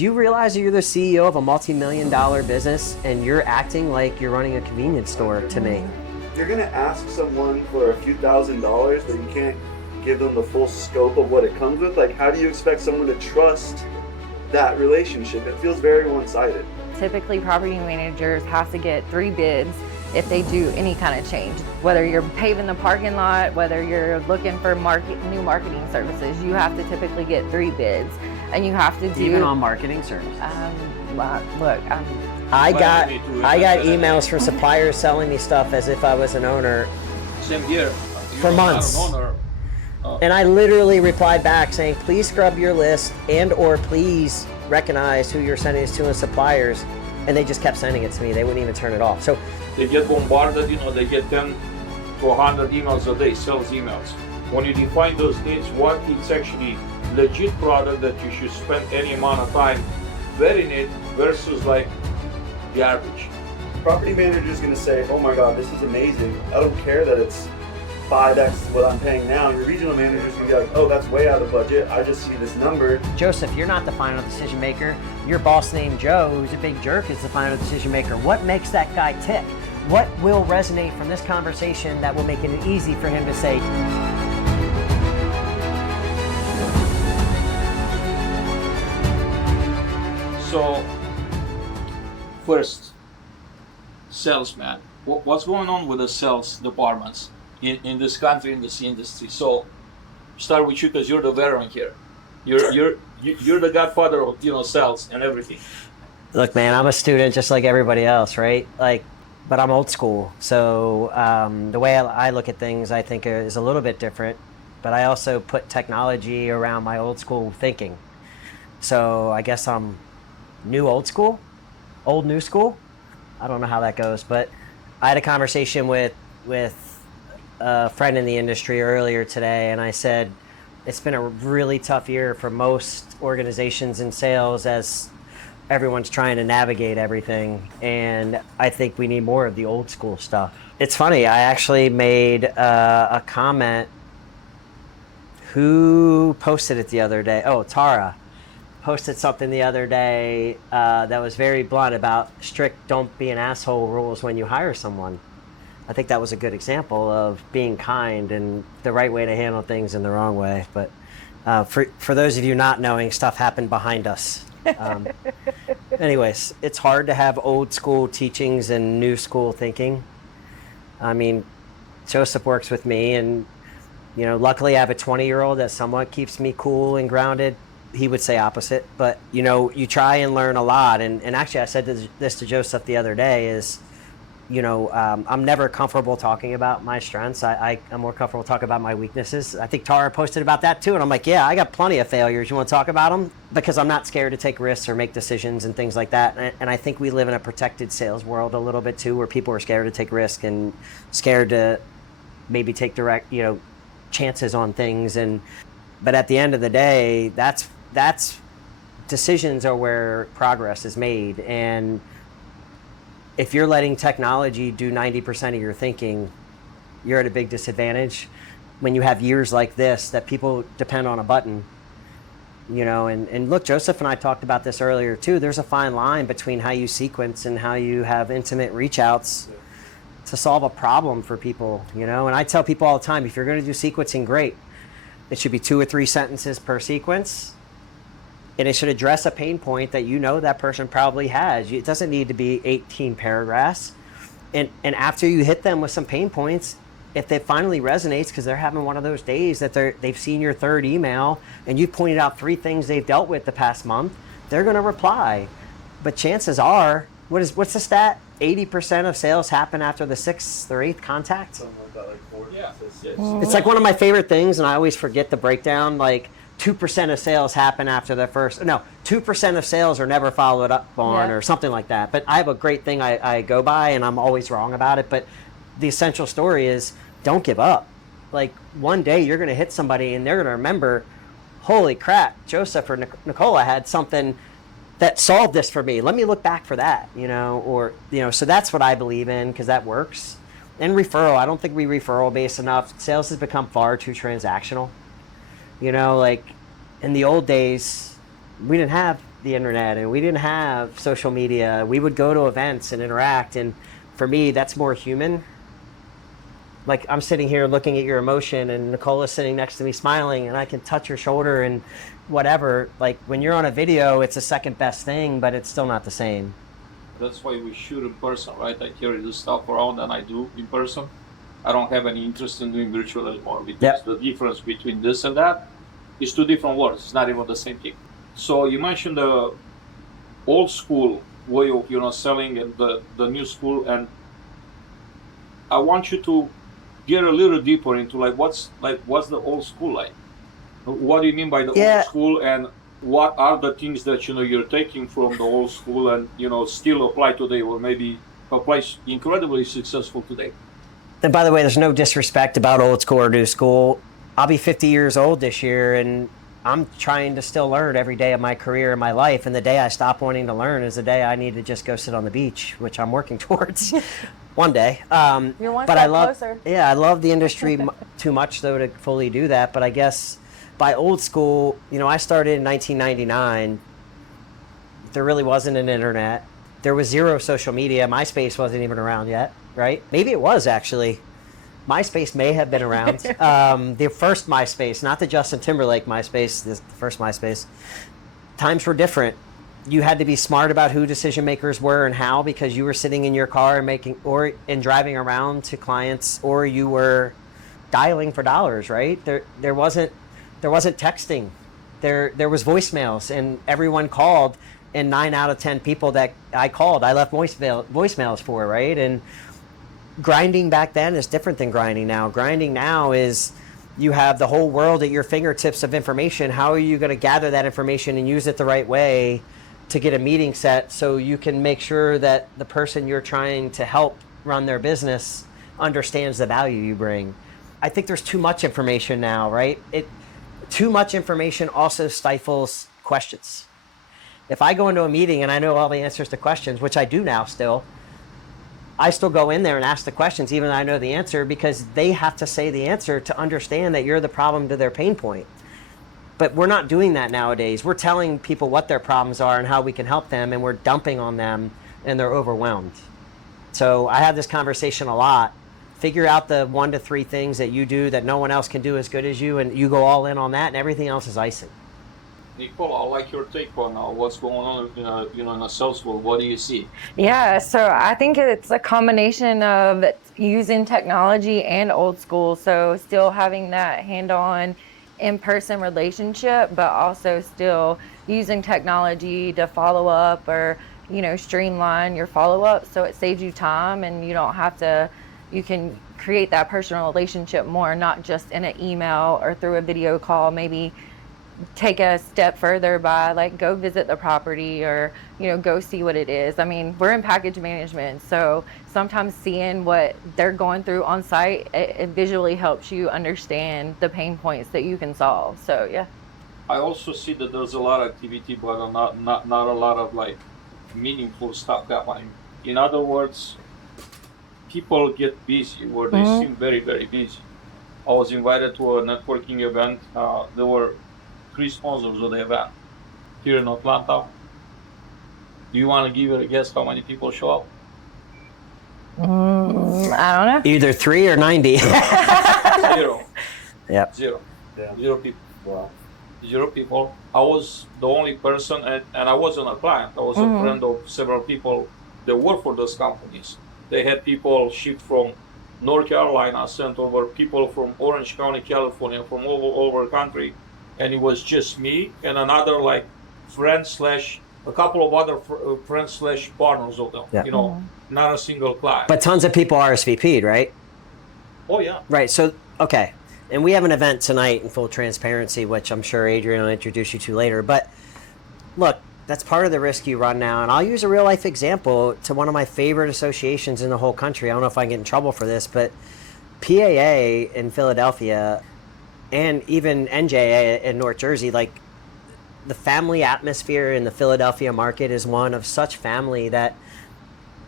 Do you realize that you're the CEO of a multi-million-dollar business and you're acting like you're running a convenience store to me? You're gonna ask someone for a few $1,000s, but you can't give them the full scope of what it comes with. Like, how do you expect someone to trust that relationship? It feels very one-sided. Typically, property managers have to get 3 bids if they do any kind of change. Whether you're paving the parking lot, whether you're looking for new marketing services, you have to typically get 3 bids. And you have to do... Even on marketing services? Look, I got emails from suppliers selling me stuff as if I was an owner. Same here. For months. And I literally replied back saying, please scrub your list and or please recognize who you're sending this to as suppliers. And they just kept sending it to me. They wouldn't even turn it off. So they get bombarded, they get 10 to 100 emails a day, sales emails. When you define those needs, what is actually legit product that you should spend any amount of time vetting it versus like garbage. Property manager is going to say, oh my God, this is amazing. I don't care that it's 5x what I'm paying now. Your regional manager is going to be like, oh, that's way out of budget. I just see this number. Joseph, you're not the final decision maker. Your boss named Joe, who's a big jerk, is the final decision maker. What makes that guy tick? What will resonate from this conversation that will make it easy for him to say, so, first, salesman. What's going on with the sales departments in this country, in this industry? So, start with you because you're the veteran here. You're the godfather of sales and everything. Look, man, I'm a student just like everybody else, right? But I'm old school. So the way I look at things, I think is a little bit different. But I also put technology around my old school thinking. So I guess I'm new old school, old new school. I don't know how that goes, but I had a conversation with a friend in the industry earlier today, and I said it's been a really tough year for most organizations in sales as everyone's trying to navigate everything, and I think we need more of the old school stuff. It's funny, I actually made a comment. Who posted it the other day? Oh, Tara posted something the other day that was very blunt about strict don't be an asshole rules when you hire someone. I think that was a good example of being kind and the right way to handle things in the wrong way. But for those of you not knowing, stuff happened behind us. Anyways, it's hard to have old school teachings and new school thinking. I mean, Joseph works with me and, luckily I have a 20-year-old that somewhat keeps me cool and grounded. He would say opposite, but you try and learn a lot. And actually I said this to Joseph the other day is, I'm never comfortable talking about my strengths. I'm more comfortable talking about my weaknesses. I think Tara posted about that too. And I'm like, yeah, I got plenty of failures. You want to talk about them? Because I'm not scared to take risks or make decisions and things like that. And I think we live in a protected sales world a little bit too, where people are scared to take risks and scared to maybe take direct, chances on things. But at the end of the day, that's decisions are where progress is made. And if you're letting technology do 90% of your thinking, you're at a big disadvantage when you have years like this that people depend on a button, and look, Joseph and I talked about this earlier too. There's a fine line between how you sequence and how you have intimate reach outs to solve a problem for people, and I tell people all the time, if you're going to do sequencing, great. It should be 2 or 3 sentences per sequence. And it should address a pain point that that person probably has. It doesn't need to be 18 paragraphs. And after you hit them with some pain points, if it finally resonates because they're having one of those days that they've seen your 3rd email and you've pointed out 3 things they've dealt with the past month, they're going to reply. But chances are, what's the stat? 80% of sales happen after the 6th or 8th contact? Something like that, like 4. Yeah. It's like one of my favorite things, and I always forget the breakdown. Like 2% of sales happen after the first. No, 2% of sales are never followed up on, or something like that. But I have a great thing I go by, and I'm always wrong about it. But the essential story is don't give up. Like one day you're going to hit somebody, and they're going to remember, holy crap, Joseph or Nicola had something that solved this for me. Let me look back for that, so that's what I believe in because that works. And referral, I don't think we referral based enough. Sales has become far too transactional. Like in the old days, we didn't have the internet and we didn't have social media. We would go to events and interact. And for me, that's more human. Like I'm sitting here looking at your emotion and Nicola's sitting next to me smiling and I can touch her shoulder and whatever. Like when you're on a video, it's a second best thing, but it's still not the same. That's why we shoot in person, right? I carry this stuff around and I do in person. I don't have any interest in doing virtual anymore because the difference between this and that is two different words. It's not even the same thing. So you mentioned the old school way of selling and the new school, and I want you to get a little deeper into what's the old school like? What do you mean by the old school, and what are the things that you're taking from the old school and still apply today, or maybe applies incredibly successful today? And by the way, there's no disrespect about old school or new school. I'll be 50 years old this year, and I'm trying to still learn every day of my career and my life. And the day I stop wanting to learn is the day I need to just go sit on the beach, which I'm working towards one day. You're one but step I love, closer. Yeah, I love the industry too much though to fully do that. But I guess by old school, I started in 1999. There really wasn't an internet. There was zero social media. MySpace wasn't even around yet, right? Maybe it was actually. MySpace may have been around. The first MySpace, not the Justin Timberlake MySpace, the first MySpace. Times were different. You had to be smart about who decision makers were and how, because you were sitting in your car and driving around to clients, or you were dialing for dollars, right? There wasn't texting. There was voicemails, and everyone called, and 9 out of 10 people that I called, I left voicemails for, right? And grinding back then is different than grinding now. Grinding now is you have the whole world at your fingertips of information. How are you going to gather that information and use it the right way to get a meeting set so you can make sure that the person you're trying to help run their business understands the value you bring? I think there's too much information now, right? Too much information also stifles questions. If I go into a meeting and I know all the answers to questions, which I do now still, I still go in there and ask the questions even though I know the answer, because they have to say the answer to understand that you're the problem to their pain point. But we're not doing that nowadays. We're telling people what their problems are and how we can help them, and we're dumping on them and they're overwhelmed. So I have this conversation a lot. Figure out the 1 to 3 things that you do that no one else can do as good as you, and you go all in on that, and everything else is icing. Nicola, I like your take on what's going on in a sales world. What do you see? Yeah, so I think it's a combination of using technology and old school. So still having that hand-on, in-person relationship, but also still using technology to follow up or, streamline your follow-up so it saves you time and you can create that personal relationship more, not just in an email or through a video call. Maybe take a step further by go visit the property or go see what it is. I mean, we're in package management, so sometimes seeing what they're going through on site, it visually helps you understand the pain points that you can solve. So yeah, I also see that there's a lot of activity, but not a lot of meaningful stuff happening. In other words, people get busy where they seem very, very busy. I was invited to a networking event. There were 3 sponsors of the event here in Atlanta. Do you want to give it a guess how many people show up? I don't know. Either 3 or 90. 0. Yep. 0. Yeah. 0 people. Wow. 0 people. I was the only person, and I wasn't a client. I was a friend of several people that work for those companies. They had people shipped from North Carolina, sent over people from Orange County, California, from all over the country. And it was just me and another friend / a couple of other friends / partners of them. Yeah. Not a single client. But tons of people RSVP'd, right? Oh yeah. Right. So, okay. And we have an event tonight in full transparency, which I'm sure Adrian will introduce you to later. But look, that's part of the risk you run now. And I'll use a real life example to one of my favorite associations in the whole country. I don't know if I get in trouble for this, but PAA in Philadelphia and even NJA in North Jersey, the family atmosphere in the Philadelphia market is one of such family that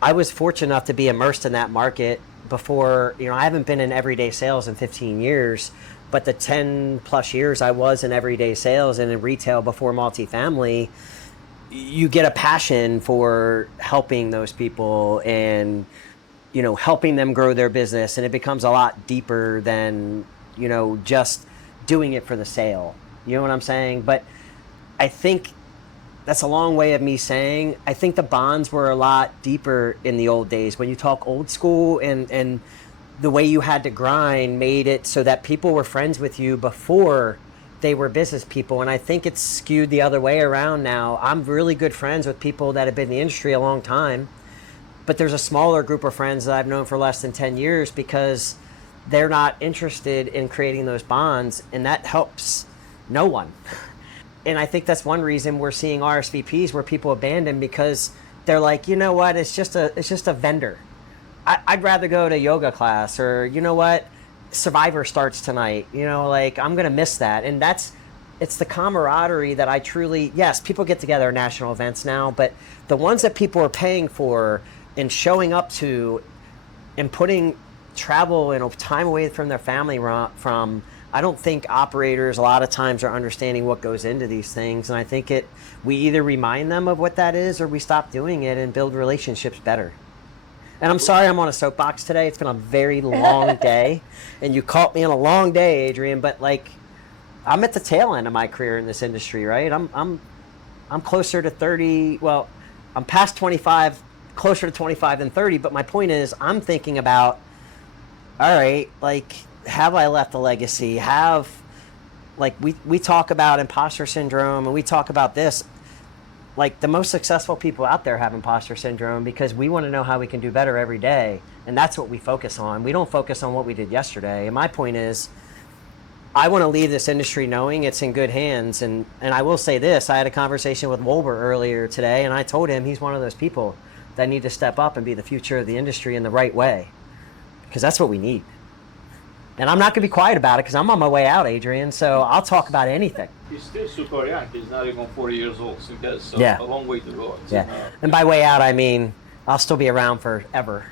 I was fortunate enough to be immersed in that market before. I haven't been in everyday sales in 15 years, but the 10 plus years I was in everyday sales and in retail before multifamily, you get a passion for helping those people and, helping them grow their business, and it becomes a lot deeper than, just doing it for the sale. You know what I'm saying? But I think that's a long way of me saying I think the bonds were a lot deeper in the old days. When you talk old school, and the way you had to grind made it so that people were friends with you before they were business people. And I think it's skewed the other way around now. I'm really good friends with people that have been in the industry a long time, but there's a smaller group of friends that I've known for less than 10 years because they're not interested in creating those bonds, and that helps no one. And I think that's one reason we're seeing RSVPs where people abandon, because they're like, you know what, it's just a vendor. I'd rather go to yoga class, or you know what, Survivor starts tonight. I'm gonna miss that. And it's the camaraderie that I truly, yes, people get together at national events now, but the ones that people are paying for and showing up to and putting travel and time away from their family from, I don't think operators a lot of times are understanding what goes into these things. And I think we either remind them of what that is, or we stop doing it and build relationships better. And I'm sorry I'm on a soapbox today. It's been a very long day, and you caught me on a long day, Adrian, but I'm at the tail end of my career in this industry, right? I'm closer to 30. Well, I'm past 25, closer to 25 than 30. But my point is, I'm thinking about, all right, have I left a legacy? We talk about imposter syndrome, and we talk about this. The most successful people out there have imposter syndrome because we want to know how we can do better every day. And that's what we focus on. We don't focus on what we did yesterday. And my point is, I want to leave this industry knowing it's in good hands. And I will say this, I had a conversation with Wolber earlier today, and I told him he's one of those people that need to step up and be the future of the industry in the right way, because that's what we need. And I'm not going to be quiet about it because I'm on my way out, Adrian, so I'll talk about anything. He's still super young. He's not even 40 years old, so he has a long way to go. And by way out, I mean I'll still be around forever.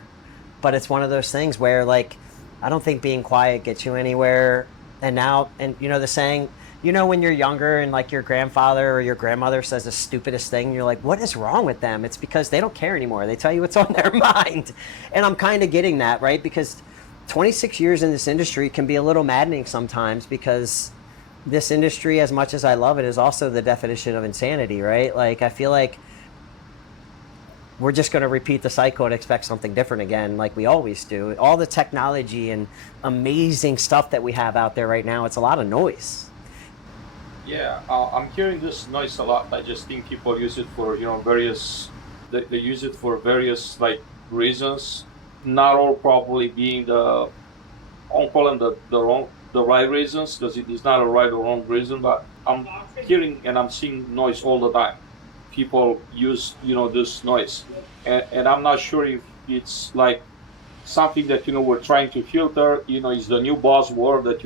But it's one of those things where, I don't think being quiet gets you anywhere. And now, the saying, when you're younger and your grandfather or your grandmother says the stupidest thing, you're like, what is wrong with them? It's because they don't care anymore. They tell you what's on their mind. And I'm kind of getting that, right? Because 26 years in this industry can be a little maddening sometimes, because this industry, as much as I love it, is also the definition of insanity, right? I feel like we're just going to repeat the cycle and expect something different again, like we always do. All the technology and amazing stuff that we have out there right now, it's a lot of noise. Yeah, I'm hearing this noise a lot. I just think people use it for, various, they use it for various, reasons. Not all probably being I'm calling the right reasons, because it is not a right or wrong reason, but I'm hearing and I'm seeing noise all the time. People use, this noise. And I'm not sure if it's something that, we're trying to filter, is the new buzzword that,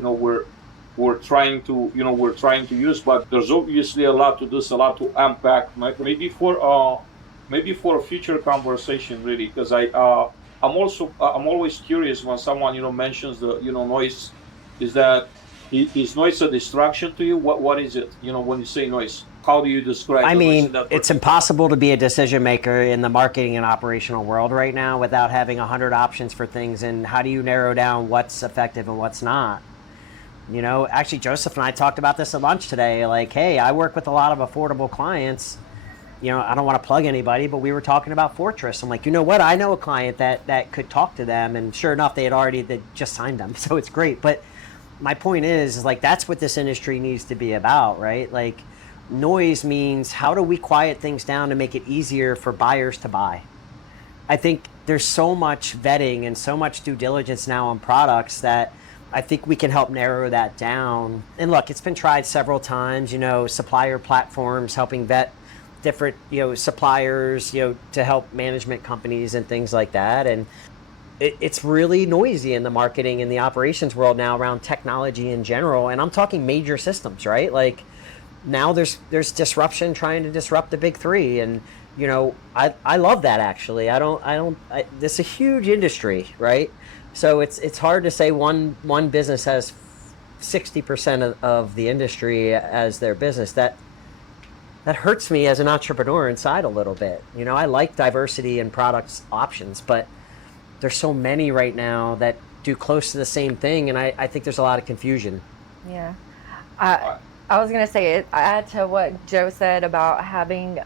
we're trying to use, but there's obviously a lot to this, a lot to unpack, maybe for a future conversation, really, because I'm always curious when someone mentions the noise. Is noise a distraction to you? What is it? When you say noise, how do you describe? I mean, it's impossible to be a decision maker in the marketing and operational world right now without having 100 options for things. And how do you narrow down what's effective and what's not? Actually, Joseph and I talked about this at lunch today. Hey, I work with a lot of affordable clients. I don't want to plug anybody, but we were talking about Fortress. I'm like, you know what? I know a client that could talk to them, and sure enough, they just signed them. So it's great. But my point is that's what this industry needs to be about, right? Noise means, how do we quiet things down to make it easier for buyers to buy? I think there's so much vetting and so much due diligence now on products that I think we can help narrow that down. And look, it's been tried several times, supplier platforms helping vet different, suppliers, to help management companies and things like that. And it's really noisy in the marketing and the operations world now around technology in general. And I'm talking major systems, right? Now there's disruption trying to disrupt the big three. And, I love that, actually. This is a huge industry, right? So it's hard to say one business has 60% of the industry as their business. that hurts me as an entrepreneur inside a little bit. You know, I like diversity in products options, but there's so many right now that do close to the same thing, and I think there's a lot of confusion. Yeah. I was going to say, add to what Joe said about having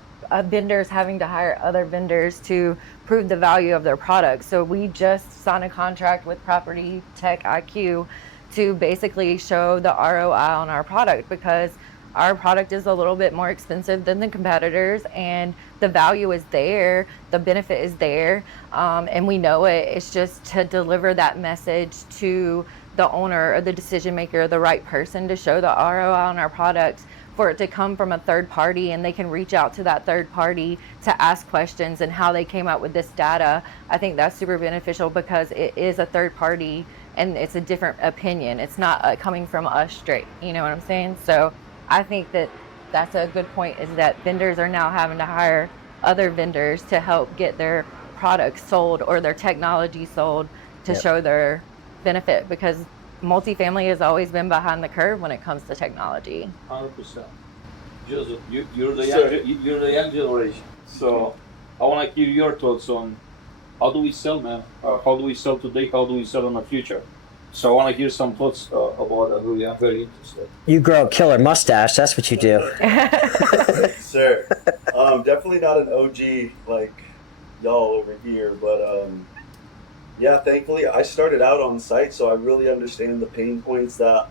vendors having to hire other vendors to prove the value of their product. So we just signed a contract with Property Tech IQ to basically show the ROI on our product, because our product is a little bit more expensive than the competitors, and the value is there, the benefit is there, and we know it. It's just to deliver that message to the owner or the decision maker, the right person, to show the ROI on our product, for it to come from a third party, and they can reach out to that third party to ask questions and how they came up with this data. I think that's super beneficial because it is a third party and it's a different opinion. It's not coming from us straight, you know what I'm saying? So I think that that's a good point, is that vendors are now having to hire other vendors to help get their products sold or their technology sold to show their benefit, because multifamily has always been behind the curve when it comes to technology. 100%. Joseph, you're the Sir. you're the young generation. So I want to hear your thoughts on how do we sell, man? How do we sell today? How do we sell in the future? So I want to hear some thoughts about that. Really, I'm very interested. You grow a killer mustache, that's what you do. Sir, definitely not an OG like y'all over here, but yeah, thankfully I started out on site, so I really understand the pain points that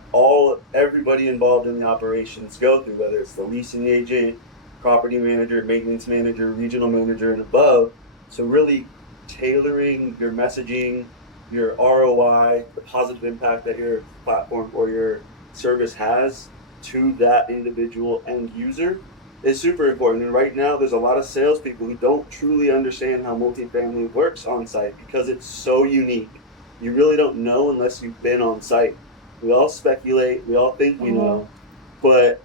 everybody involved in the operations go through, whether it's the leasing agent, property manager, maintenance manager, regional manager, and above. So really tailoring your messaging, your ROI, the positive impact that your platform or your service has to that individual end user is super important. And right now, there's a lot of salespeople who don't truly understand how multifamily works on site because it's so unique. You really don't know unless you've been on site. We all speculate, we all think we know, but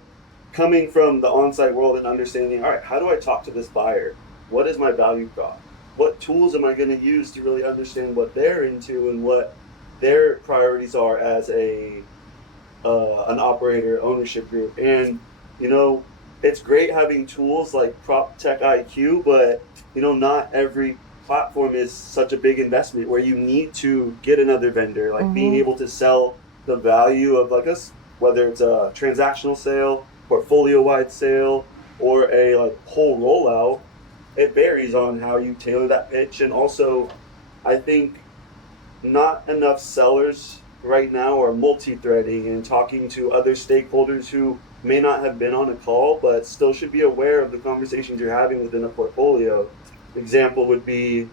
coming from the on-site world and understanding, all right, how do I talk to this buyer? What is my value prop? What tools am I going to use to really understand what they're into and what their priorities are as an operator ownership group? And you know, it's great having tools like Prop Tech IQ, but you know, not every platform is such a big investment where you need to get another vendor. Like being able to sell the value of like us, whether it's a transactional sale, portfolio-wide sale, or a like whole rollout. It varies on how you tailor that pitch. And also, I think not enough sellers right now are multi-threading and talking to other stakeholders who may not have been on a call, but still should be aware of the conversations you're having within a portfolio. Example would be,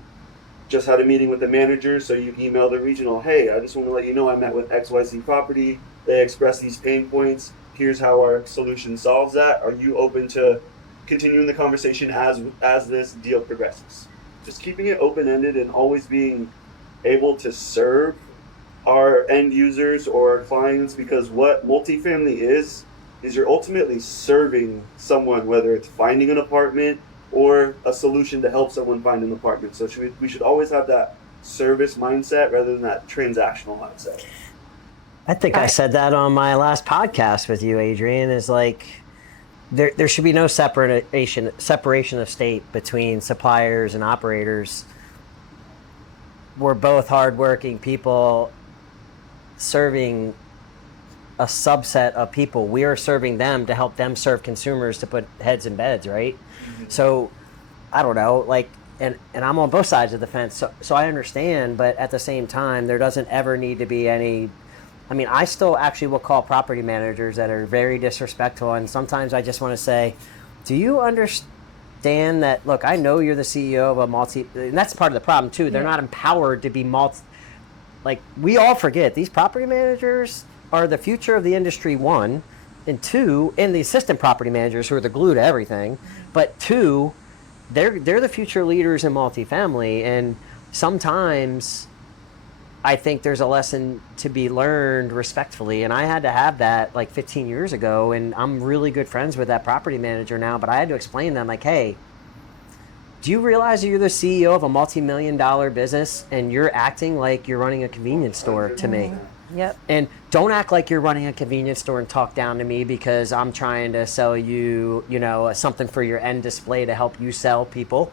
just had a meeting with the manager, so you email the regional, hey, I just want to let you know I met with XYZ property. They expressed these pain points. Here's how our solution solves that. Are you open to continuing the conversation as this deal progresses? Just keeping it open-ended and always being able to serve our end users or clients, because what multifamily is you're ultimately serving someone, whether it's finding an apartment or a solution to help someone find an apartment. So we should always have that service mindset rather than that transactional mindset. I think I said that on my last podcast with you, Adrian, is like, there should be no separation of state between suppliers and operators. We're both hardworking people serving a subset of people. We are serving them to help them serve consumers to put heads in beds, right? Mm-hmm. So I don't know, like, and I'm on both sides of the fence, so I understand, but at the same time, there doesn't ever need to be any. I mean, I still actually will call property managers that are very disrespectful, and sometimes I just want to say, do you understand that, look, I know you're the CEO of a and that's part of the problem too, they're not empowered to be like, we all forget, these property managers are the future of the industry, one, and two, and the assistant property managers who are the glue to everything, but two, they're the future leaders in multifamily, and sometimes I think there's a lesson to be learned respectfully, and I had to have that like 15 years ago, and I'm really good friends with that property manager now, but I had to explain to them, like, hey, do you realize that you're the CEO of a multi-million-dollar business and you're acting like you're running a convenience store to me? Yep. And don't act like you're running a convenience store and talk down to me because I'm trying to sell you, something for your end display to help you sell people.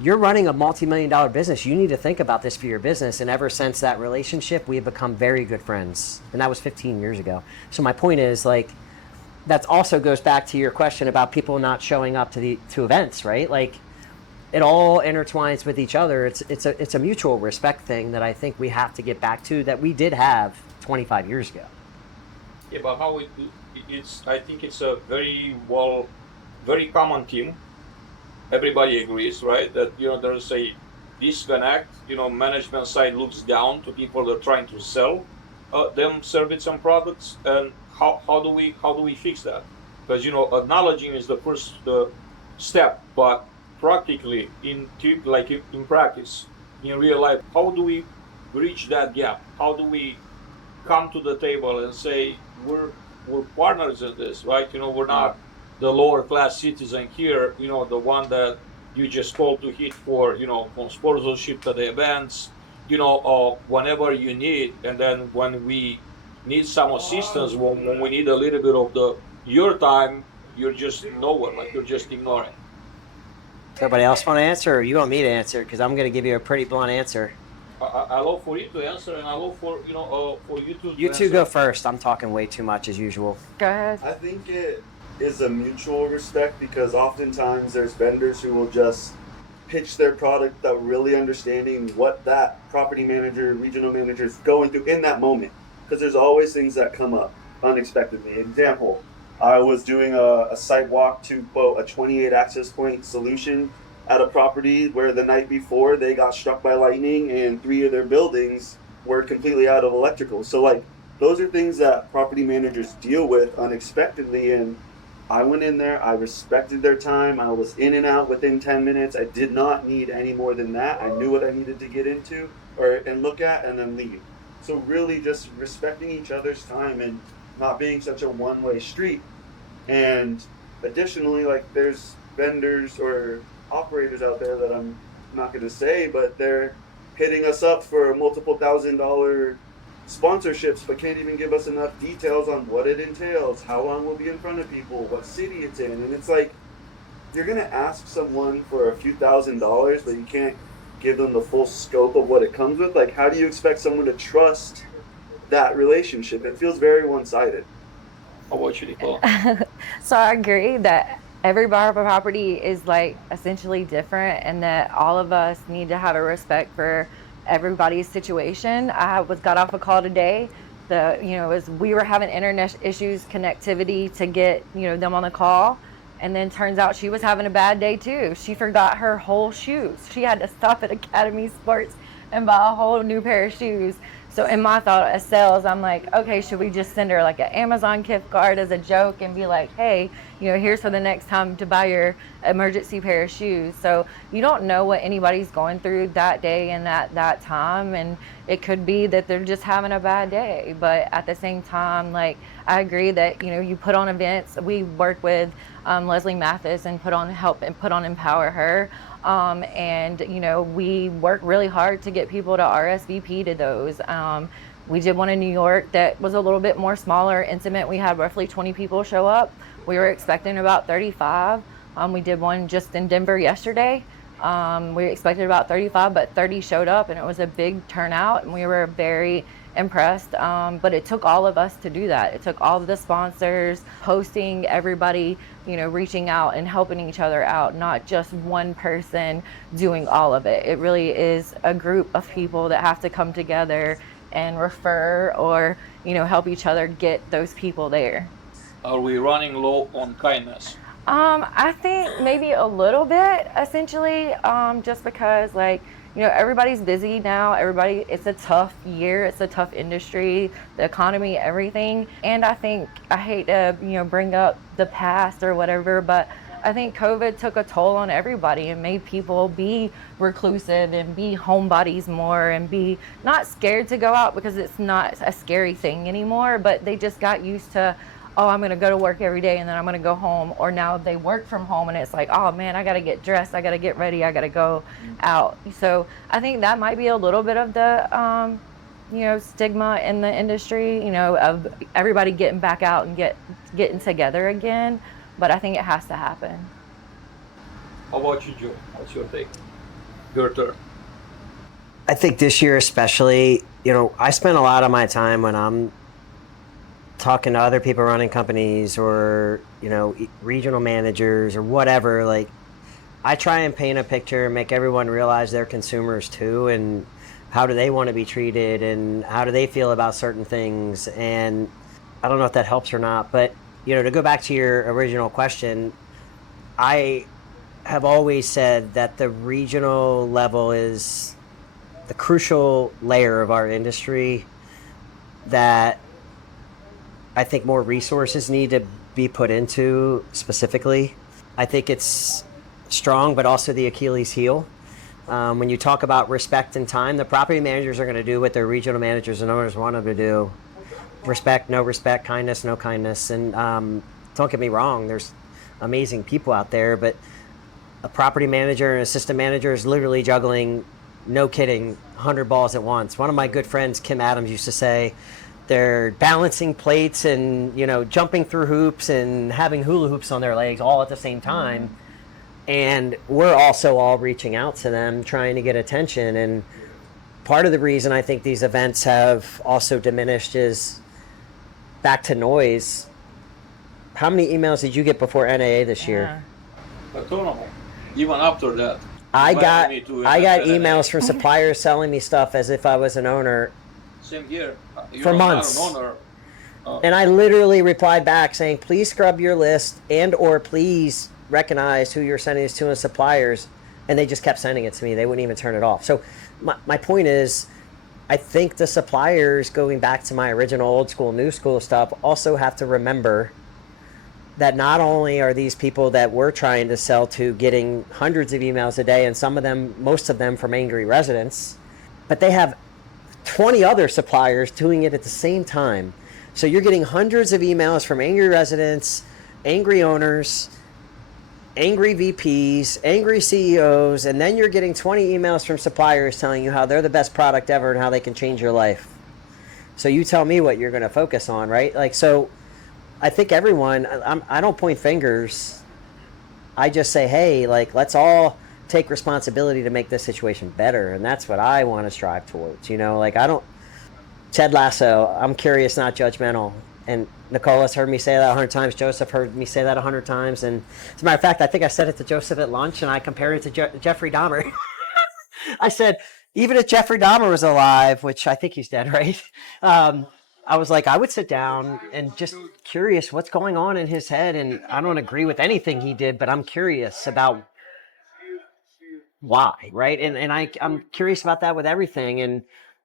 You're running a multi-million-dollar business. You need to think about this for your business. And ever since that relationship, we have become very good friends. And that was 15 years ago. So my point is, like, that also goes back to your question about people not showing up to events, right? Like, it all intertwines with each other. It's a mutual respect thing that I think we have to get back to, that we did have 25 years ago. Yeah, but how I think it's a very common theme. Everybody agrees, right? That, there's a disconnect, management side looks down to people that are trying to sell them service and products. And how do we fix that? Because, acknowledging is the first step, but practically in practice, in real life, how do we bridge that gap? How do we come to the table and say we're partners in this, right? We're not the lower class citizen here, the one that you just call to hit for, from sponsorship to the events, whenever you need. And then when we need some assistance, when we need a little bit of your time, you're just nowhere, like you're just ignoring. Somebody else want to answer, or you want me to answer? Because I'm going to give you a pretty blunt answer. I love for you to answer, and I love for for you to. You two go first. I'm talking way too much as usual. Go ahead. I think it is a mutual respect, because oftentimes there's vendors who will just pitch their product without really understanding what that property manager, regional manager is going through in that moment. Because there's always things that come up unexpectedly. Example, I was doing a site walk to quote a 28 access point solution at a property where the night before they got struck by lightning and 3 of their buildings were completely out of electrical. So like, those are things that property managers deal with unexpectedly, and I went in there, I respected their time, I was in and out within 10 minutes. I did not need any more than that. I knew what I needed to get into and look at and then leave. So really just respecting each other's time and not being such a one-way street. And additionally, like, there's vendors or operators out there that I'm not going to say, but they're hitting us up for multiple $1,000 sponsorships, but can't even give us enough details on what it entails, how long we'll be in front of people, what city it's in. And it's like, you're going to ask someone for a few $1,000s, but you can't give them the full scope of what it comes with. Like, how do you expect someone to trust that relationship? It feels very one-sided. How about you, Nicola? So I agree that every property is like essentially different, and that all of us need to have a respect for everybody's situation. I got off a call today. As we were having internet issues, connectivity to get them on the call, and then turns out she was having a bad day too. She forgot her whole shoes. She had to stop at Academy Sports and buy a whole new pair of shoes. So in my thought as sales, I'm like, okay, should we just send her like an Amazon gift card as a joke and be like, hey, here's for the next time to buy your emergency pair of shoes. So you don't know what anybody's going through that day and that time. And it could be that they're just having a bad day. But at the same time, like, I agree that, you put on events. We work with Leslie Mathis and put on Empower Her. We work really hard to get people to RSVP to those. We did one in New York that was a little bit more smaller, intimate. We had roughly 20 people show up. We were expecting about 35. We did one just in Denver yesterday. We expected about 35, but 30 showed up, and it was a big turnout, and we were very impressed. But it took all of us to do that. It took all of the sponsors, posting, everybody, reaching out and helping each other out, not just one person doing all of it. It really is a group of people that have to come together and refer or, help each other get those people there. Are we running low on kindness? I think maybe a little bit, essentially, just because, like, everybody's busy now. It's a tough year. It's a tough industry, the economy, everything. And I think, I hate to, bring up the past or whatever, but I think COVID took a toll on everybody and made people be reclusive and be homebodies more and be not scared to go out, because it's not a scary thing anymore, but they just got used to, oh, I'm going to go to work every day and then I'm going to go home. Or now they work from home and it's like, oh man, I got to get dressed, I got to get ready, I got to go out. So I think that might be a little bit of the stigma in the industry, of everybody getting back out and getting together again. But I think it has to happen. How about you, Joe? What's your take? Your turn. I think this year especially, I spend a lot of my time when I'm talking to other people running companies or, regional managers or whatever, like I try and paint a picture and make everyone realize they're consumers too, and how do they want to be treated and how do they feel about certain things. And I don't know if that helps or not, but to go back to your original question, I have always said that the regional level is the crucial layer of our industry that I think more resources need to be put into specifically. I think it's strong, but also the Achilles heel. When you talk about respect and time, the property managers are going to do what their regional managers and owners want them to do. Respect, no respect, kindness, no kindness. And don't get me wrong, there's amazing people out there, but a property manager and assistant manager is literally juggling, no kidding, 100 balls at once. One of my good friends, Kim Adams, used to say they're balancing plates and jumping through hoops and having hula hoops on their legs all at the same time. And we're also all reaching out to them, trying to get attention. And part of the reason I think these events have also diminished is back to noise. How many emails did you get before NAA this year? I don't know. Even after that. I got emails from suppliers selling me stuff as if I was an owner. Same here. For months. Not an owner. And I literally replied back saying, please scrub your list and or please recognize who you're sending this to as suppliers. And they just kept sending it to me. They wouldn't even turn it off. So my point is, I think the suppliers, going back to my original old school, new school stuff, also have to remember that not only are these people that we're trying to sell to getting hundreds of emails a day, and some of them, most of them from angry residents, but they have 20 other suppliers doing it at the same time. So you're getting hundreds of emails from angry residents, angry owners, angry VPs, angry CEOs, and then you're getting 20 emails from suppliers telling you how they're the best product ever and how they can change your life. So you tell me what you're going to focus on, right? Like, so I think everyone, I don't point fingers. I just say, hey, like, let's all take responsibility to make this situation better. And that's what I want to strive towards. Ted Lasso, I'm curious, not judgmental. And Nicola's heard me say that 100 times. Joseph heard me say that 100 times. And as a matter of fact, I think I said it to Joseph at lunch, and I compared it to Jeffrey Dahmer. I said, even if Jeffrey Dahmer was alive, which I think he's dead, right? I was like, I would sit down and just curious what's going on in his head. And I don't agree with anything he did, but I'm curious about why, right? And I'm curious about that with everything. And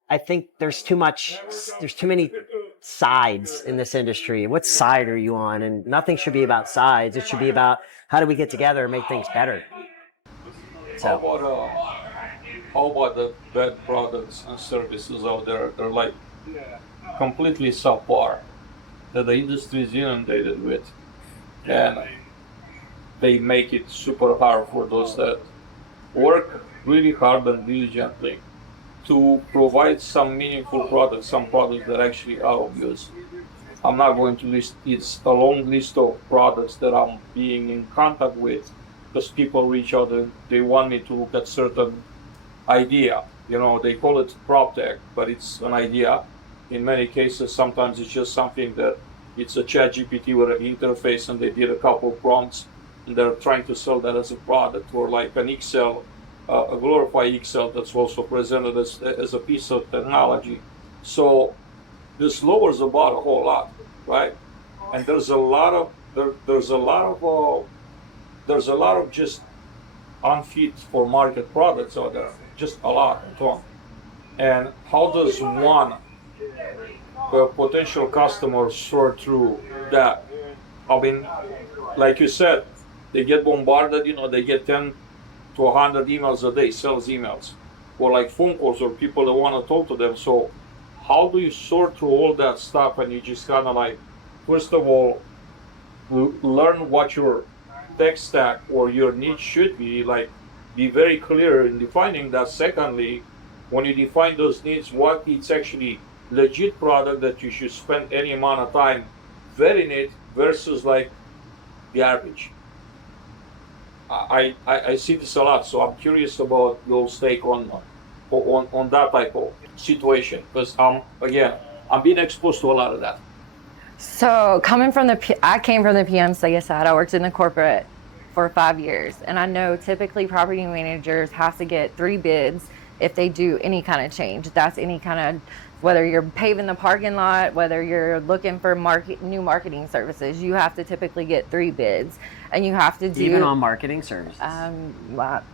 I think there's too many sides in this industry. What side are you on? And nothing should be about sides. It should be about how do we get together and make things better. So. How about the bad products and services out there? They're like completely subpar that the industry is inundated with, and they make it super hard for those that work really hard and diligently to provide some meaningful products, some products that actually are of use. I'm not going to list, it's a long list of products that I'm being in contact with because people reach out and they want me to look at certain idea. They call it prop tech, but it's an idea. In many cases, sometimes it's just something that it's a chat GPT with an interface and they did a couple prompts and they're trying to sell that as a product, or like an Excel, a glorified Excel that's also presented as a piece of technology. So this lowers the bar a whole lot, right? And there's a lot of just unfit for market products out there, just a lot of them. And how does one potential customer sort through that? I mean, like you said, they get bombarded, they get 10 to 100 emails a day, sales emails, or like phone calls or people that want to talk to them. So how do you sort through all that stuff? And you just kind of like, first of all, learn what your tech stack or your niche should be, like be very clear in defining that. Secondly, when you define those needs, what it's actually legit product that you should spend any amount of time vetting it versus like garbage. I see this a lot, so I'm curious about your take on that type of situation, because again, I'm being exposed to a lot of that. So I came from the PMC side. I worked in the corporate for 5 years, and I know typically property managers have to get 3 bids if they do any kind of change. That's any kind of, whether you're paving the parking lot, whether you're looking for new marketing services, you have to typically get 3 bids, and you have to do Even on marketing services.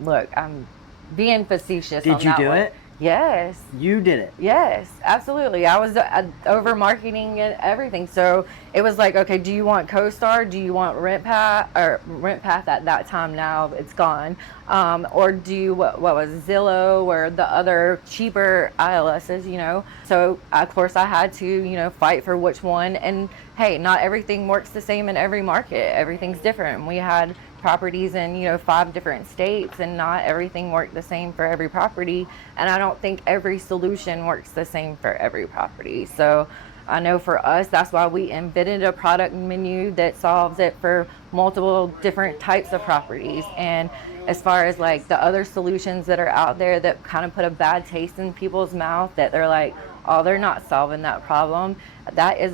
Look, I'm being facetious. Did on you that do one. it? Yes. You did it. Yes, absolutely. I was over marketing and everything. So it was like, okay, do you want CoStar? Do you want RentPath at that time? Now it's gone. Or do you, what was Zillow or the other cheaper ILSs, you know? So of course I had to, you know, fight for which one. And hey, not everything works the same in every market. Everything's different. We had properties in, you know, 5 different states, and not everything worked the same for every property, and I don't think every solution works the same for every property. So I know for us, that's why we invented a product menu that solves it for multiple different types of properties. And as far as like the other solutions that are out there that kind of put a bad taste in people's mouth, that they're like, oh, they're not solving that problem, that is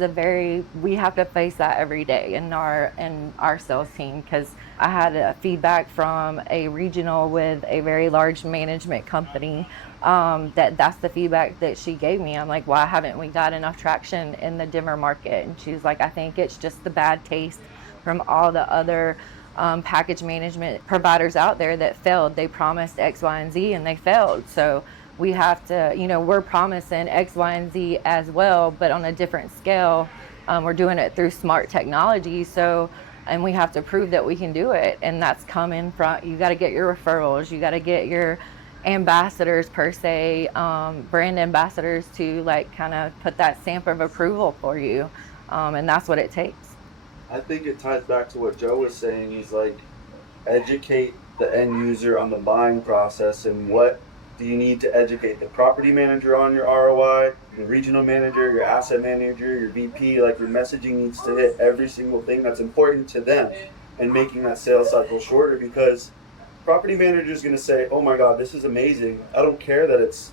we have to face that every day in our sales team. Because I had a feedback from a regional with a very large management company, that's the feedback that she gave me. I'm like, why haven't we got enough traction in the Denver market? And she was like, I think it's just the bad taste from all the other package management providers out there that failed. They promised X, Y, and Z, and they failed. So we have to, you know, we're promising X, Y, and Z as well, but on a different scale. We're doing it through smart technology. And we have to prove that we can do it. And that's coming from, you got to get your referrals, you got to get your ambassadors per se, brand ambassadors to like kind of put that stamp of approval for you. And that's what it takes. I think it ties back to what Joe was saying. He's like, educate the end user on the buying process, and what do you need to educate the property manager on your ROI, the regional manager, your asset manager, your VP. Like, your messaging needs to hit every single thing that's important to them, and making that sales cycle shorter, because property manager is going to say, oh my God, this is amazing. I don't care that it's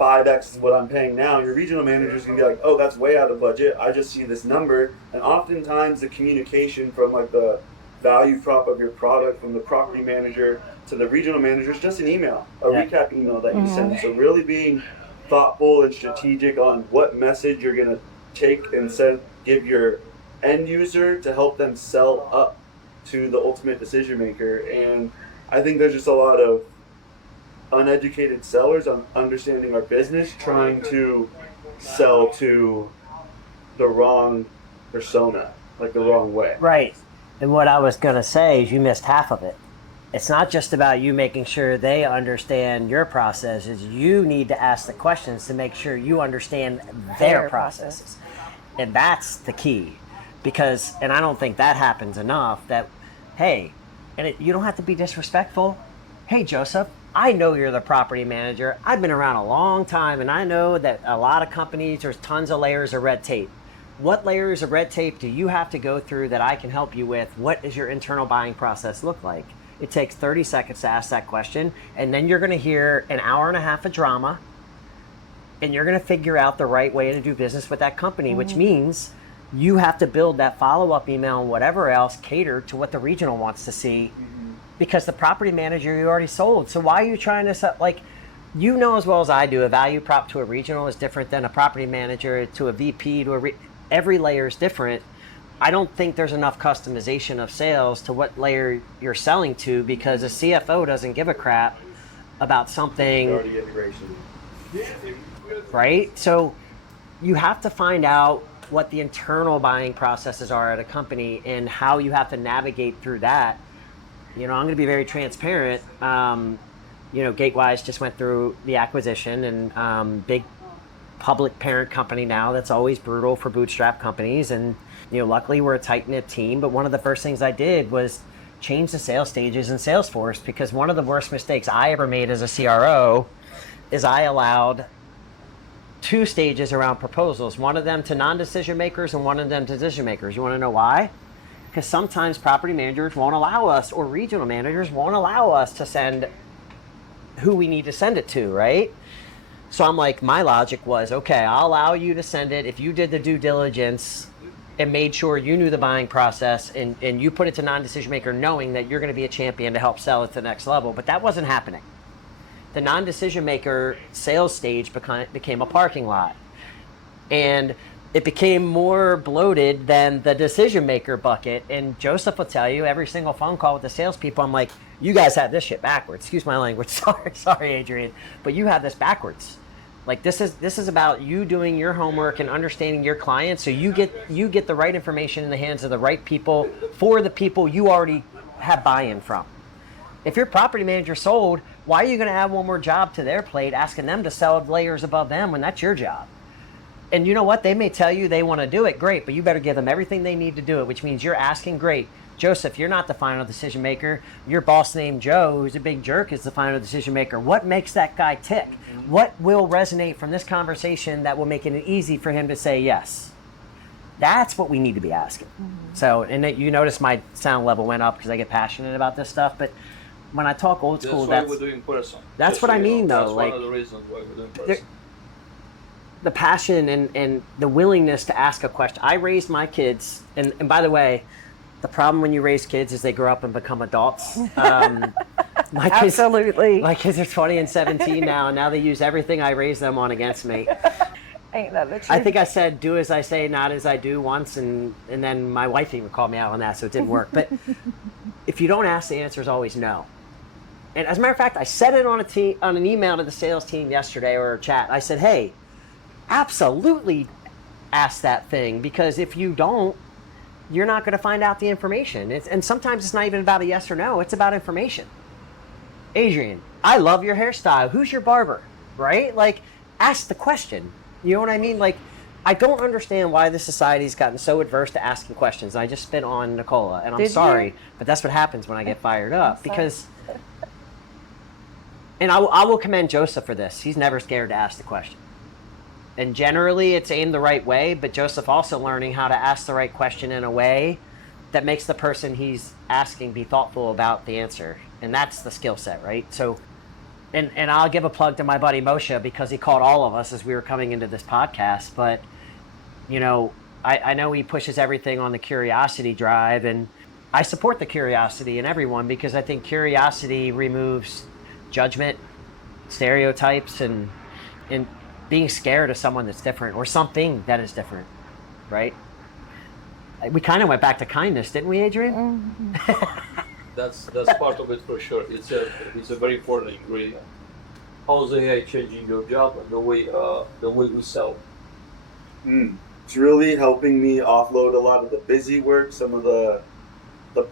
5x is what I'm paying now. Your regional manager is going to be like, oh, that's way out of budget. I just see this number. And oftentimes the communication from like the value prop of your product from the property manager to the regional manager is just an email, a recap email that you send. So really being thoughtful and strategic on what message you're going to take and give your end user to help them sell up to the ultimate decision maker. And I think there's just a lot of uneducated sellers on understanding our business, trying to sell to the wrong persona, like the wrong way. Right. And what I was going to say is you missed half of it. It's not just about you making sure they understand your processes. You need to ask the questions to make sure you understand their processes. And that's the key. Because, and I don't think that happens enough, that, hey, you don't have to be disrespectful. Hey, Joseph, I know you're the property manager. I've been around a long time, and I know that a lot of companies, there's tons of layers of red tape. What layers of red tape do you have to go through that I can help you with? What does your internal buying process look like? It takes 30 seconds to ask that question, and then you're going to hear an hour and a half of drama, and you're going to figure out the right way to do business with that company, which means you have to build that follow-up email and whatever else catered to what the regional wants to see, because the property manager you already sold. So why are you trying to sell? Like, you know as well as I do, a value prop to a regional is different than a property manager to a VP to every layer is different. I don't think there's enough customization of sales to what layer you're selling to, because a CFO doesn't give a crap about something. Already integration. Right? So you have to find out what the internal buying processes are at a company and how you have to navigate through that. You know, I'm going to be very transparent. You know, Gatewise just went through the acquisition, and big public parent company now that's always brutal for bootstrap companies. And, you know, luckily we're a tight-knit team. But one of the first things I did was change the sales stages in Salesforce, because one of the worst mistakes I ever made as a CRO is I allowed 2 stages around proposals, one of them to non-decision makers and one of them to decision makers. You want to know why? Because sometimes property managers won't allow us, or regional managers won't allow us to send who we need to send it to, right? So I'm like, my logic was, okay, I'll allow you to send it if you did the due diligence and made sure you knew the buying process, and you put it to non-decision maker knowing that you're going to be a champion to help sell it to the next level. But that wasn't happening. The non-decision maker sales stage became a parking lot. And it became more bloated than the decision maker bucket. And Joseph will tell you, every single phone call with the salespeople, I'm like, you guys have this shit backwards. Excuse my language. Sorry, Adrian. But you have this backwards. Like, this is about you doing your homework and understanding your clients, so you get the right information in the hands of the right people for the people you already have buy-in from. If your property manager sold, why are you going to add one more job to their plate, asking them to sell layers above them when that's your job? And you know what? They may tell you they want to do it, great, but you better give them everything they need to do it, which means you're asking, great. Joseph, you're not the final decision maker. Your boss named Joe, who's a big jerk, is the final decision maker. What makes that guy tick? What will resonate from this conversation that will make it easy for him to say yes? That's what we need to be asking. So, and you notice my sound level went up because I get passionate about this stuff. But when I talk old school, that's why we're doing person. That's what I mean, though. That's like, one of the reasons why we're doing person. The passion and the willingness to ask a question. I raised my kids, and by the way, the problem when you raise kids is they grow up and become adults. My kids, Absolutely. My kids are 20 and 17 now, and now they use everything I raised them on against me. Ain't that the truth? I think I said, do as I say, not as I do once, and then my wife even called me out on that, so it didn't work. But if you don't ask, the answer is always no. And as a matter of fact, I said it on an email to the sales team yesterday, or a chat. I said, hey, absolutely ask that thing, because if you don't, you're not going to find out the information. And sometimes it's not even about a yes or no, it's about information. Adrian, I love your hairstyle. Who's your barber? Right? Like, ask the question. You know what I mean? Like, I don't understand why this society's gotten so adverse to asking questions. I just spit on Nicola, and I'm sorry, but that's what happens when I get fired up. Because, and I will commend Joseph for this. He's never scared to ask the question. And generally, it's aimed the right way, but Joseph also learning how to ask the right question in a way that makes the person he's asking be thoughtful about the answer. And that's the skill set, right? So, and I'll give a plug to my buddy Moshe, because he called all of us as we were coming into this podcast. But, you know, I know he pushes everything on the curiosity drive, and I support the curiosity in everyone, because I think curiosity removes judgment, stereotypes, and being scared of someone that's different, or something that is different, right? We kind of went back to kindness, didn't we, Adrian? That's part of it for sure. It's a very important ingredient. How's AI changing your job and the way we sell? It's really helping me offload a lot of the busy work, some of the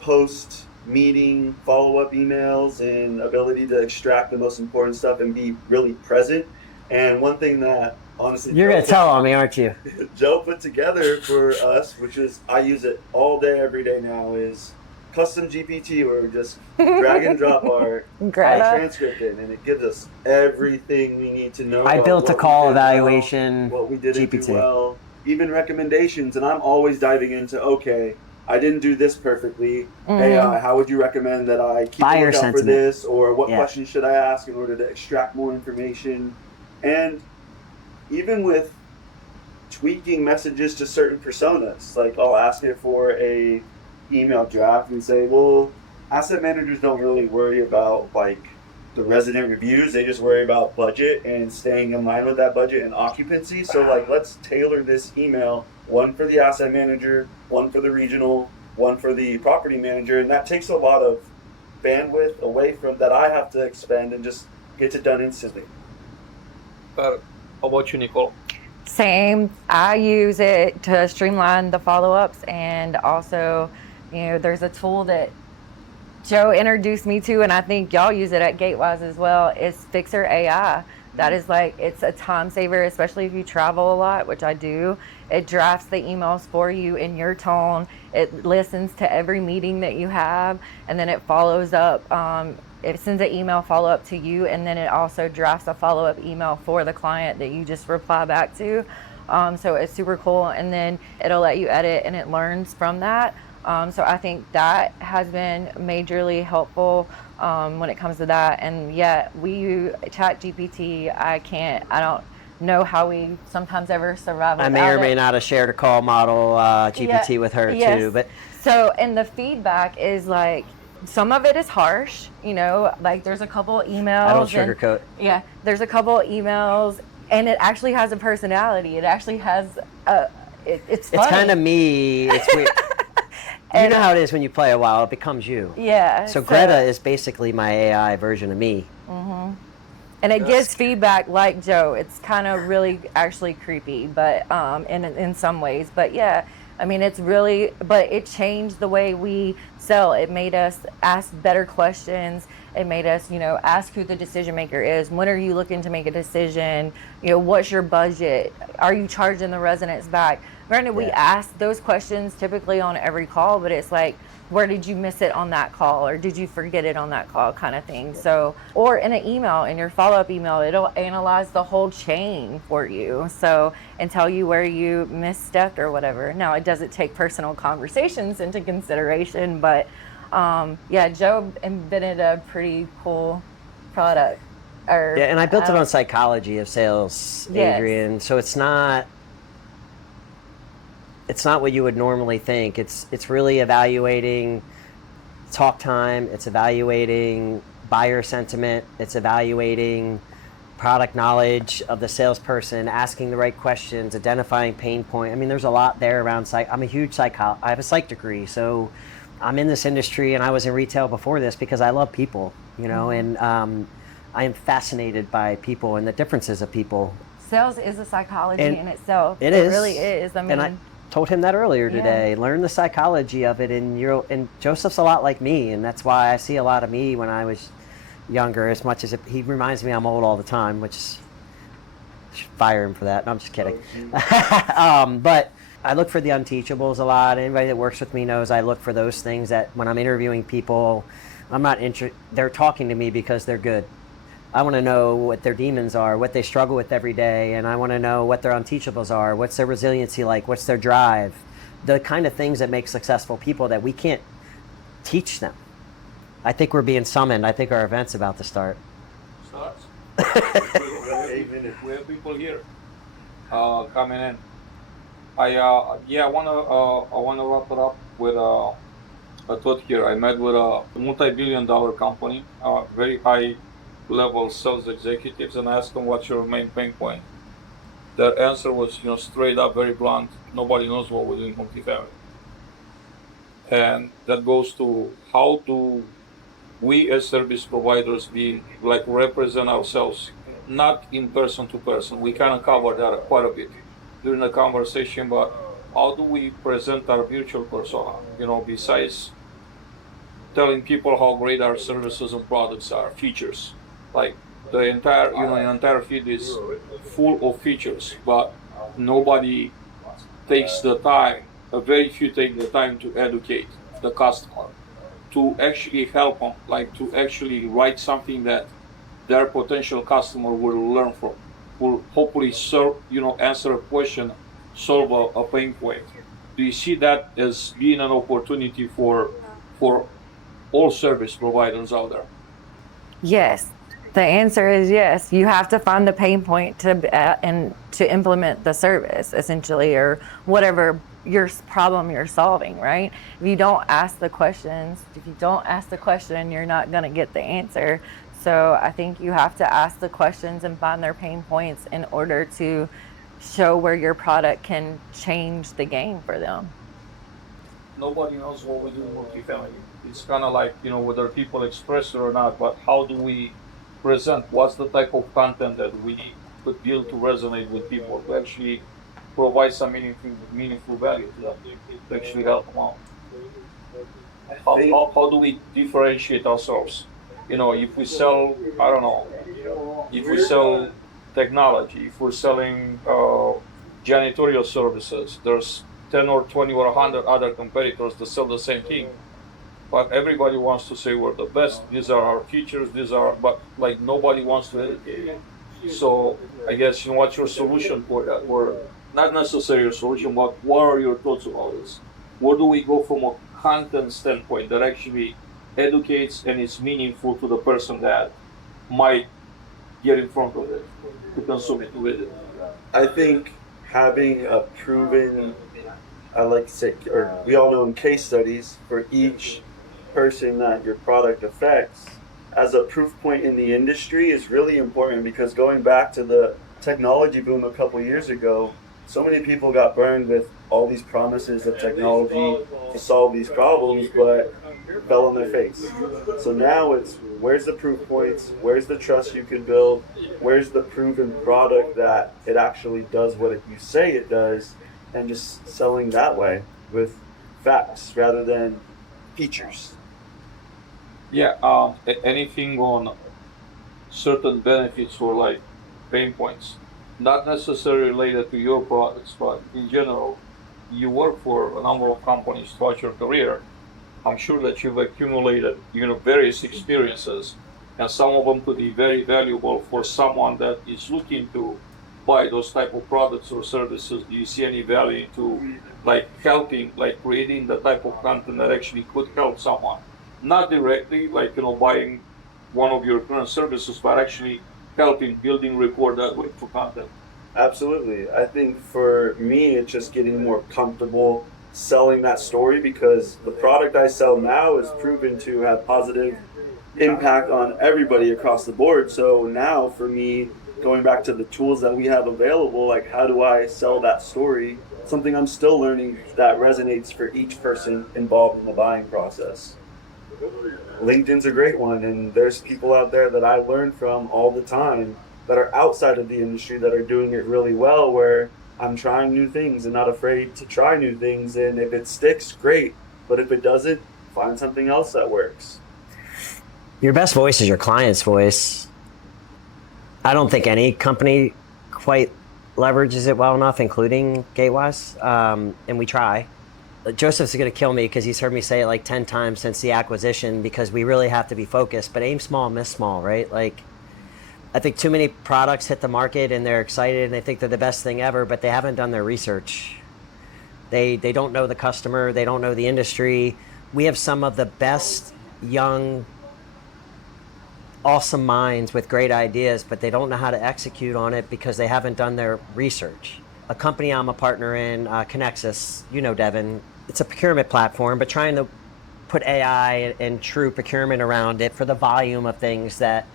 post meeting follow-up emails, and ability to extract the most important stuff and be really present. And one thing that honestly you're gonna tell on me, aren't you? Joe put together for us, which is, I use it all day, every day now, is custom GPT, where we just drag and drop our transcript in, and it gives us everything we need to know. I built a call evaluation, what we didn't GPT. do well, even recommendations, and I'm always diving into, okay, I didn't do this perfectly. AI, how would you recommend that I keep a lookout for this, or what questions should I ask in order to extract more information? And even with tweaking messages to certain personas, like I'll ask it for a email draft and say, well, asset managers don't really worry about like the resident reviews. They just worry about budget and staying in line with that budget and occupancy. So like, let's tailor this email, one for the asset manager, one for the regional, one for the property manager. And that takes a lot of bandwidth away from that I have to expend, and just gets it done instantly. How about you, Nicole? Same. I use it to streamline the follow-ups, and also, you know, there's a tool that Joe introduced me to, and I think y'all use it at Gatewise as well. It's Fixer AI. That is like, it's a time saver, especially if you travel a lot, which I do. It drafts the emails for you in your tone. It listens to every meeting that you have, and then it follows up. It sends an email follow up to you, and then it also drafts a follow up email for the client that you just reply back to. So it's super cool, and then it'll let you edit, and it learns from that. So I think that has been majorly helpful when it comes to that. And yet we use ChatGPT. I don't know how we sometimes ever survive without I may or may it. not have shared a call model GPT with her Yes. too, but So, and the feedback is like, some of it is harsh, like there's a couple emails. I don't sugarcoat. Yeah, there's a couple emails, and it actually has a personality. It actually has it's funny. It's kind of me. It's weird. You And- know how it is when you play a while, it becomes you. Yeah. So Greta is basically my AI version of me. And it gives feedback like Joe. It's kind of really actually creepy, but in some ways. But yeah, I mean, but it changed the way we sell. It made us ask better questions. It made us, ask who the decision maker is. When are you looking to make a decision? What's your budget? Are you charging the residents back? Granted, we ask those questions typically on every call, but it's like, where did you miss it on that call, or did you forget it on that call, kind of thing. So, or in an email, in your follow-up email, it'll analyze the whole chain for you, and tell you where you misstepped or whatever. Now, it doesn't take personal conversations into consideration, but Joe invented a pretty cool product. And I built it on psychology of sales, Yes. Adrian. So it's not what you would normally think. It's really evaluating talk time. It's evaluating buyer sentiment. It's evaluating product knowledge of the salesperson, asking the right questions, identifying pain point. I mean, there's a lot there around psych. I'm a huge I have a psych degree, so I'm in this industry, and I was in retail before this because I love people, and I am fascinated by people and the differences of people. Sales is a psychology And in itself. It is. Really is. I mean, and I told him that earlier today. Learn the psychology of it, and Joseph's a lot like me, and that's why I see a lot of me when I was younger. As much as he reminds me I'm old all the time, which should fire him for that. No, I'm just kidding. But I look for the unteachables a lot. Anybody that works with me knows I look for those things that when I'm interviewing people, I'm not they're talking to me because they're good. I want to know what their demons are, what they struggle with every day, and I want to know what their unteachables are, what's their resiliency like, what's their drive, the kind of things that make successful people that we can't teach them. I think we're being summoned. I think our event's about to start. Starts. We have people here coming in. I wanna wrap it up with a thought here. I met with a multi-billion-dollar company, very high-level sales executives, and asked them, "What's your main pain point?" Their answer was, straight up, very blunt. Nobody knows what we're doing multifamily. And that goes to how do we as service providers represent ourselves, not in person to person. We kind of covered that quite a bit during the conversation, but how do we present our virtual persona, besides telling people how great our services and products are, features. Like the entire feed is full of features, but nobody takes the time, very few take the time to educate the customer, to actually help them, to actually write something that their potential customer will learn from, will hopefully answer a question, solve a pain point. Do you see that as being an opportunity for all service providers out there? yes. The answer is yes. You have to find the pain point to implement the service, essentially, or whatever your problem you're solving, right? If you don't ask the questions, you're not going to get the answer. So I think you have to ask the questions and find their pain points in order to show where your product can change the game for them. Nobody knows what we do in multifamily. It's kind of like, whether people express it or not, but how do we present? What's the type of content that we could build to resonate with people, to actually provide some meaningful value to them, to actually help them out? How do we differentiate ourselves? If we sell, if we sell technology, if we're selling janitorial services, there's 10 or 20 or 100 other competitors that sell the same thing. But everybody wants to say we're the best. These are our features. But like nobody wants to educate. So I guess, what's your solution for that? Or not necessarily a solution, but what are your thoughts about this? Where do we go from a content standpoint that actually educates and is meaningful to the person that might get in front of it to consume it with it? I think having a proven, I like to say, or we all know in case studies for each person that your product affects as a proof point in the industry is really important, because going back to the technology boom a couple years ago, so many people got burned with all these promises of technology to solve these problems, but fell on their face. So now it's, where's the proof points? Where's the trust you can build? Where's the proven product that it actually does what you say it does? And just selling that way with facts rather than features. Yeah, anything on certain benefits or like pain points, not necessarily related to your products, but in general, you work for a number of companies throughout your career. I'm sure that you've accumulated, various experiences, and some of them could be very valuable for someone that is looking to buy those type of products or services. Do you see any value to like helping, like creating the type of content that actually could help someone? Not directly, like, buying one of your current services, but actually helping building rapport that way through content. Absolutely. I think for me, it's just getting more comfortable selling that story, because the product I sell now is proven to have positive impact on everybody across the board. So now for me, going back to the tools that we have available, like how do I sell that story? Something I'm still learning that resonates for each person involved in the buying process. LinkedIn's a great one, and there's people out there that I learn from all the time that are outside of the industry that are doing it really well, where I'm trying new things and not afraid to try new things, and if it sticks, great, but if it doesn't, find something else that works. Your best voice is your client's voice. I don't think any company quite leverages it well enough, including Gatewise, and we try. Joseph's going to kill me because he's heard me say it like 10 times since the acquisition, because we really have to be focused, but aim small, miss small, right? Like, I think too many products hit the market and they're excited and they think they're the best thing ever, but they haven't done their research. They don't know the customer, they don't know the industry. We have some of the best young, awesome minds with great ideas, but they don't know how to execute on it because they haven't done their research. A company I'm a partner in, Connexus, Devin, it's a procurement platform, but trying to put AI and true procurement around it for the volume of things that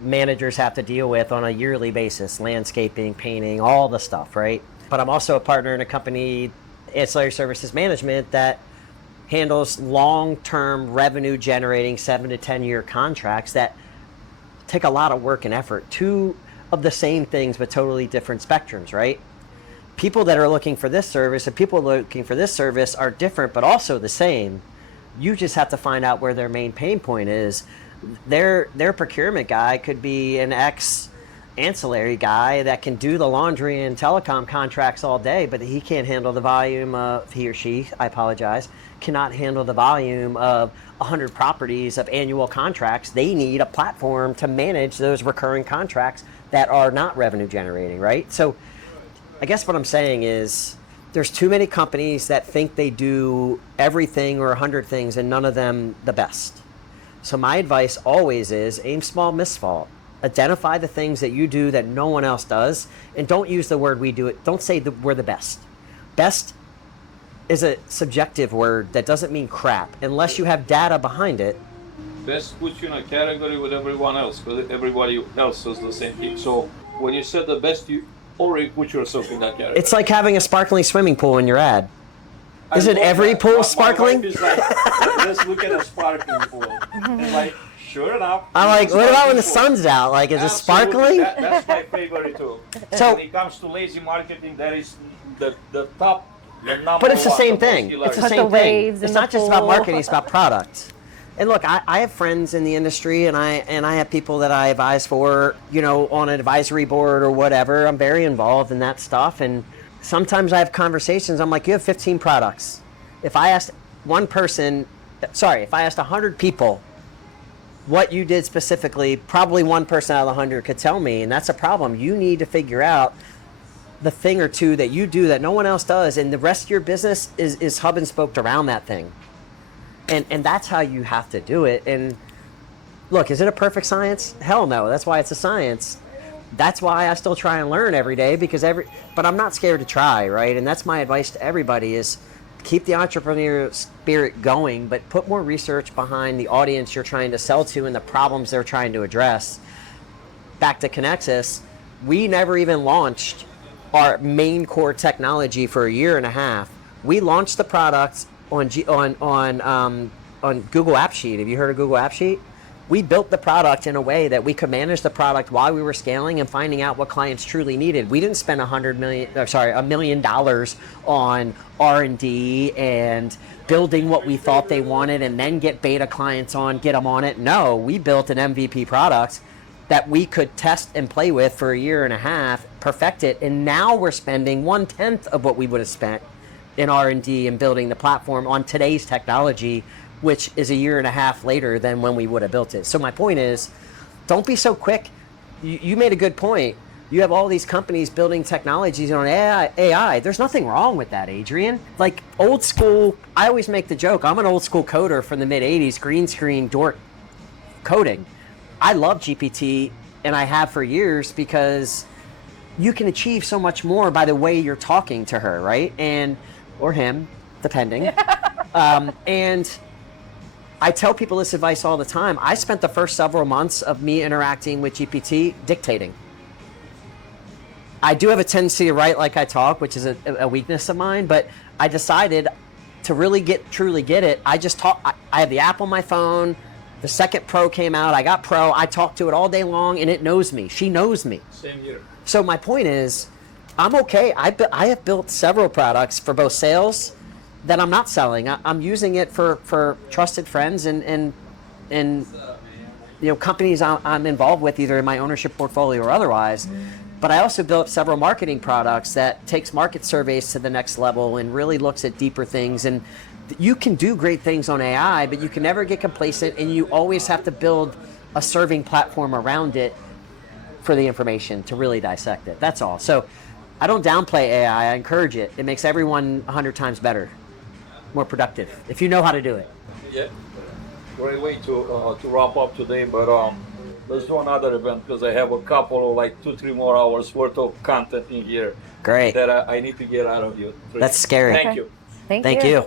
managers have to deal with on a yearly basis, landscaping, painting, all the stuff, right? But I'm also a partner in a company, Ancillary Services Management, that handles long-term revenue generating 7 to 10 year contracts that take a lot of work and effort. Two of the same things, but totally different spectrums, right? People that are looking for this service and people looking for this service are different, but also the same. You just have to find out where their main pain point is. Their procurement guy could be an ex-ancillary guy that can do the laundry and telecom contracts all day, but he can't handle the volume of, he or she, I apologize, cannot handle the volume of 100 properties of annual contracts. They need a platform to manage those recurring contracts that are not revenue generating, right? So I guess what I'm saying is there's too many companies that think they do everything or 100 things and none of them the best. So my advice always is aim small, miss small. Identify the things that you do that no one else does, and don't use the word we do it. Don't say that we're the best. Best is a subjective word that doesn't mean crap unless you have data behind it. Best puts you in a category with everyone else, because everybody else does the same thing. So when you said the best, you already put yourself in that category. It's like having a sparkling swimming pool in your ad. Isn't every pool sparkling? My wife is like, let's look at a sparkling pool. And like, sure enough. I'm like, what about when the sun's out? Like, is it sparkling? That's my favorite too. So when it comes to lazy marketing, that is the top, the number but it's the one, same the thing. most It's the Put same the thing. waves It's in not the just about pool. marketing, it's about product. And look, I have friends in the industry, and I have people that I advise for, you know, on an advisory board or whatever. I'm very involved in that stuff, and sometimes I have conversations. I'm like, you have 15 products. If I asked if I asked 100 people what you did specifically, probably one person out of the 100 could tell me, and that's a problem. You need to figure out the thing or two that you do that no one else does, and the rest of your business is hub and spoked around that thing. And that's how you have to do it. And look, is it a perfect science? Hell no. That's why it's a science. That's why I still try and learn every day, but I'm not scared to try, right? And that's my advice to everybody is keep the entrepreneurial spirit going, but put more research behind the audience you're trying to sell to and the problems they're trying to address. Back to Connexus, we never even launched our main core technology for a year and a half. We launched the product on Google App Sheet. Have you heard of Google App Sheet? We built the product in a way that we could manage the product while we were scaling and finding out what clients truly needed. We didn't spend $1 million on R&D and building what we thought they wanted and then get beta clients on, get them on it. No, we built an MVP product that we could test and play with for a year and a half, perfect it, and now we're spending 1/10 of what we would have spent in R&D and building the platform on today's technology, which is a year and a half later than when we would have built it. So my point is, don't be so quick. You made a good point. You have all these companies building technologies on AI. There's nothing wrong with that, Adrian. Like old school, I always make the joke, I'm an old school coder from the mid 80s, green screen dork coding. I love GPT, and I have for years, because you can achieve so much more by the way you're talking to her, right? Or him, depending. And I tell people this advice all the time. I spent the first several months of me interacting with GPT dictating. I do have a tendency to write like I talk, which is a weakness of mine, but I decided to really truly get it. I just talk. I have the app on my phone. The second Pro came out. I got Pro. I talk to it all day long, and it knows me. She knows me. Same here. So my point is, I'm okay. I have built several products for both sales that I'm not selling. I'm using it for trusted friends and companies I'm involved with, either in my ownership portfolio or otherwise. But I also built several marketing products that takes market surveys to the next level and really looks at deeper things. And you can do great things on AI, but you can never get complacent, and you always have to build a serving platform around it for the information to really dissect it. That's all. So I don't downplay AI. I encourage it. It makes everyone 100 times better, more productive, if you know how to do it. Yeah, great way to wrap up today, but let's do another event, because I have a couple of 2-3 more hours worth of content in here. Great. That I need to get out of you. That's scary. Thank you. Thank Thank you.